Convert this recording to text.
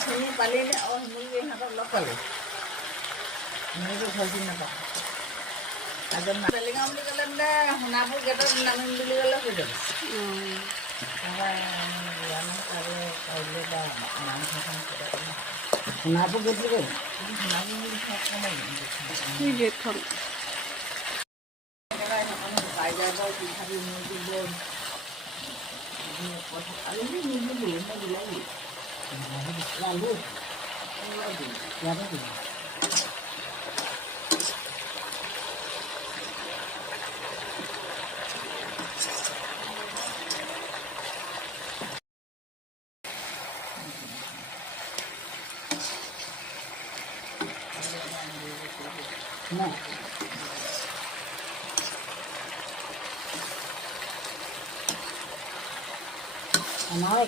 চিনি পালি নে? অঁ শিমলুগুৰি ইহঁতক লগ পালি মইতো ঘৰ চিনি নাপাওঁ তাৰপিছত বেলিগাঁও বুলি ক'লে মানে সোণাপুৰ গেটত নামিম বুলি ক'লে হৈ যাব সোণাপুৰ গেট বুলি কয় সোণাপুৰ গেটখন পাই যায় বাৰু পিঠাটো মুৰ্গী বৰ আৰু মুৰ্গী বিলাহী লালু ইয়াতে দিম আমাৰ